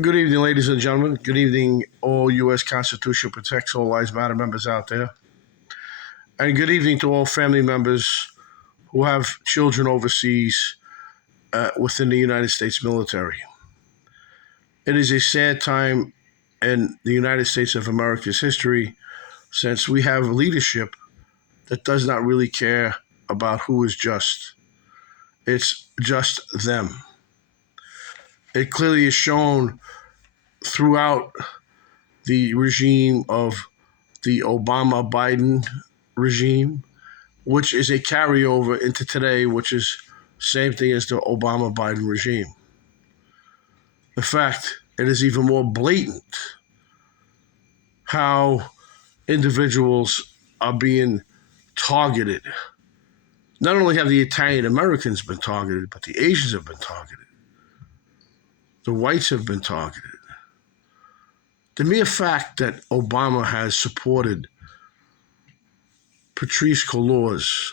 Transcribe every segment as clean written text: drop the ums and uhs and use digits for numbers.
Good evening, ladies and gentlemen. Good evening, all U.S. Constitution protects all lives matter members out there. And good evening to all family members who have children overseas within the United States military. It is a sad time in the United States of America's history since we have leadership that does not really care about who is just. It's just them. It clearly is shown throughout the regime of the Obama-Biden regime, which is a carryover into today, which is same thing as the Obama-Biden regime. In fact, it is even more blatant how individuals are being targeted. Not only have the Italian Americans been targeted, but the Asians have been targeted. The whites have been targeted. The mere fact that Obama has supported Patrisse Cullors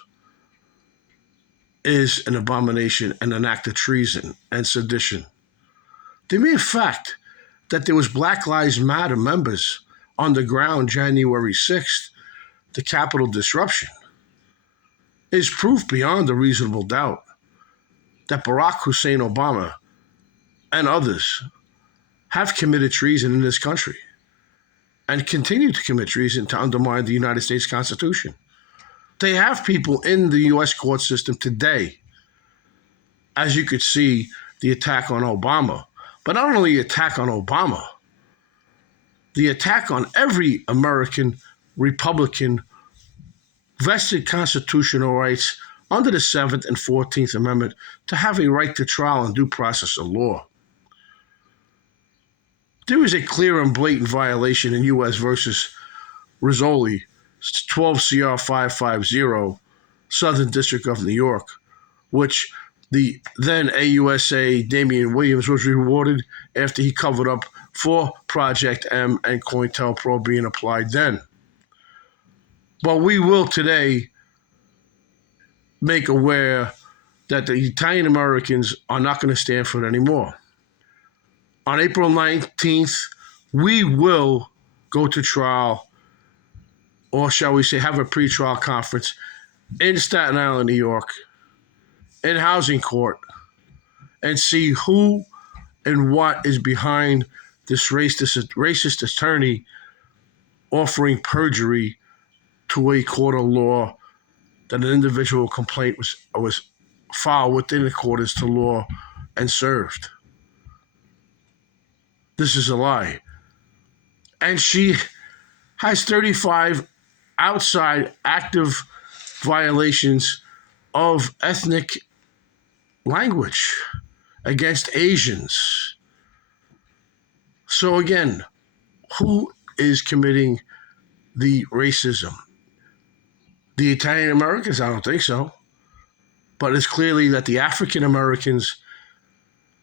is an abomination and an act of treason and sedition. The mere fact that there was Black Lives Matter members on the ground January 6th, the Capitol disruption, is proof beyond a reasonable doubt that Barack Hussein Obama and others have committed treason in this country and continue to commit treason to undermine the United States Constitution. They have people in the U.S. court system today, as you could see, the attack on Obama. But not only the attack on Obama, the attack on every American Republican vested constitutional rights under the 7th and 14th Amendment to have a right to trial and due process of law. There is a clear and blatant violation in U.S. versus Rizzoli, 12 CR 550, Southern District of New York, which the then AUSA Damian Williams was rewarded after he covered up for Project M and COINTELPRO being applied then. But we will today make aware that the Italian Americans are not going to stand for it anymore. On April 19th, we will go to trial, or shall we say have a pretrial conference in Staten Island, New York, in housing court, and see who and what is behind this racist attorney offering perjury to a court of law that an individual complaint was filed within accordance to law and served. This is a lie. And she has 35 outside active violations of ethnic language against Asians. So again, who is committing the racism? The Italian Americans? I don't think so. But it's clearly that the African Americans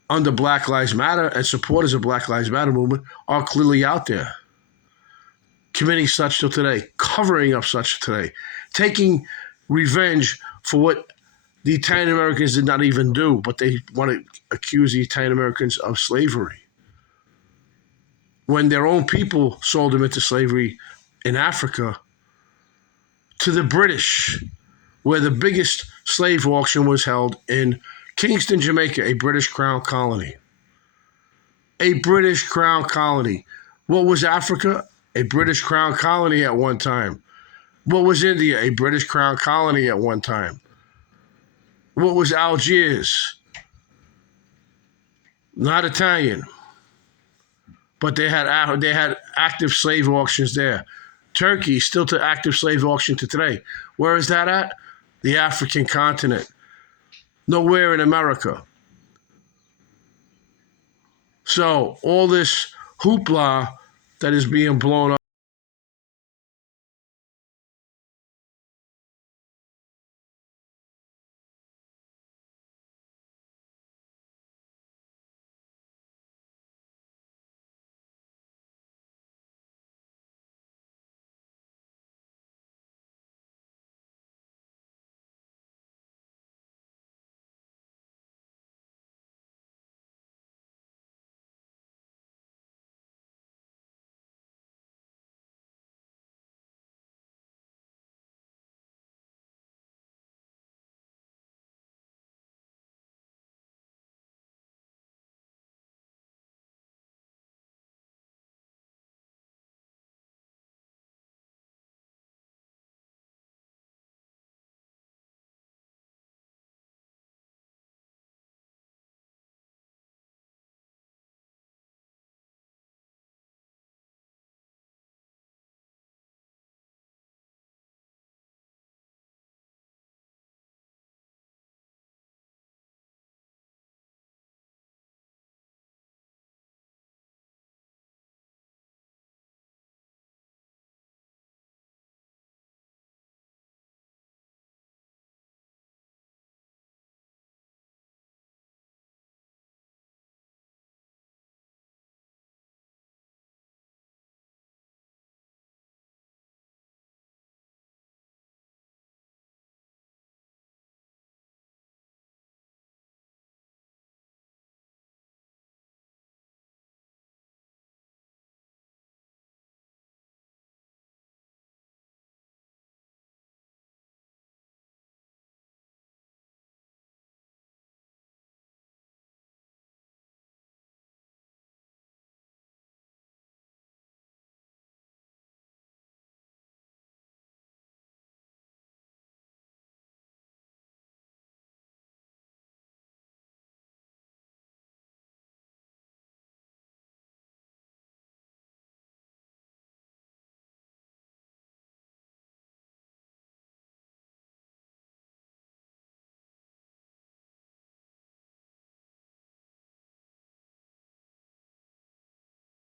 under Black Lives Matter and supporters of Black Lives Matter movement are clearly out there committing such till today, covering up such today, taking revenge for what the Italian Americans did not even do, but they want to accuse the Italian Americans of slavery. When their own people sold them into slavery in Africa to the British, where the biggest slave auction was held in Kingston, Jamaica, a British Crown colony. A British Crown colony. What was Africa? A British Crown colony at one time. What was India? A British Crown colony at one time. What was Algiers? Not Italian. But they had active slave auctions there. Turkey, still to active slave auction to today. Where is that at? The African continent. Nowhere in America. So all this hoopla that is being blown up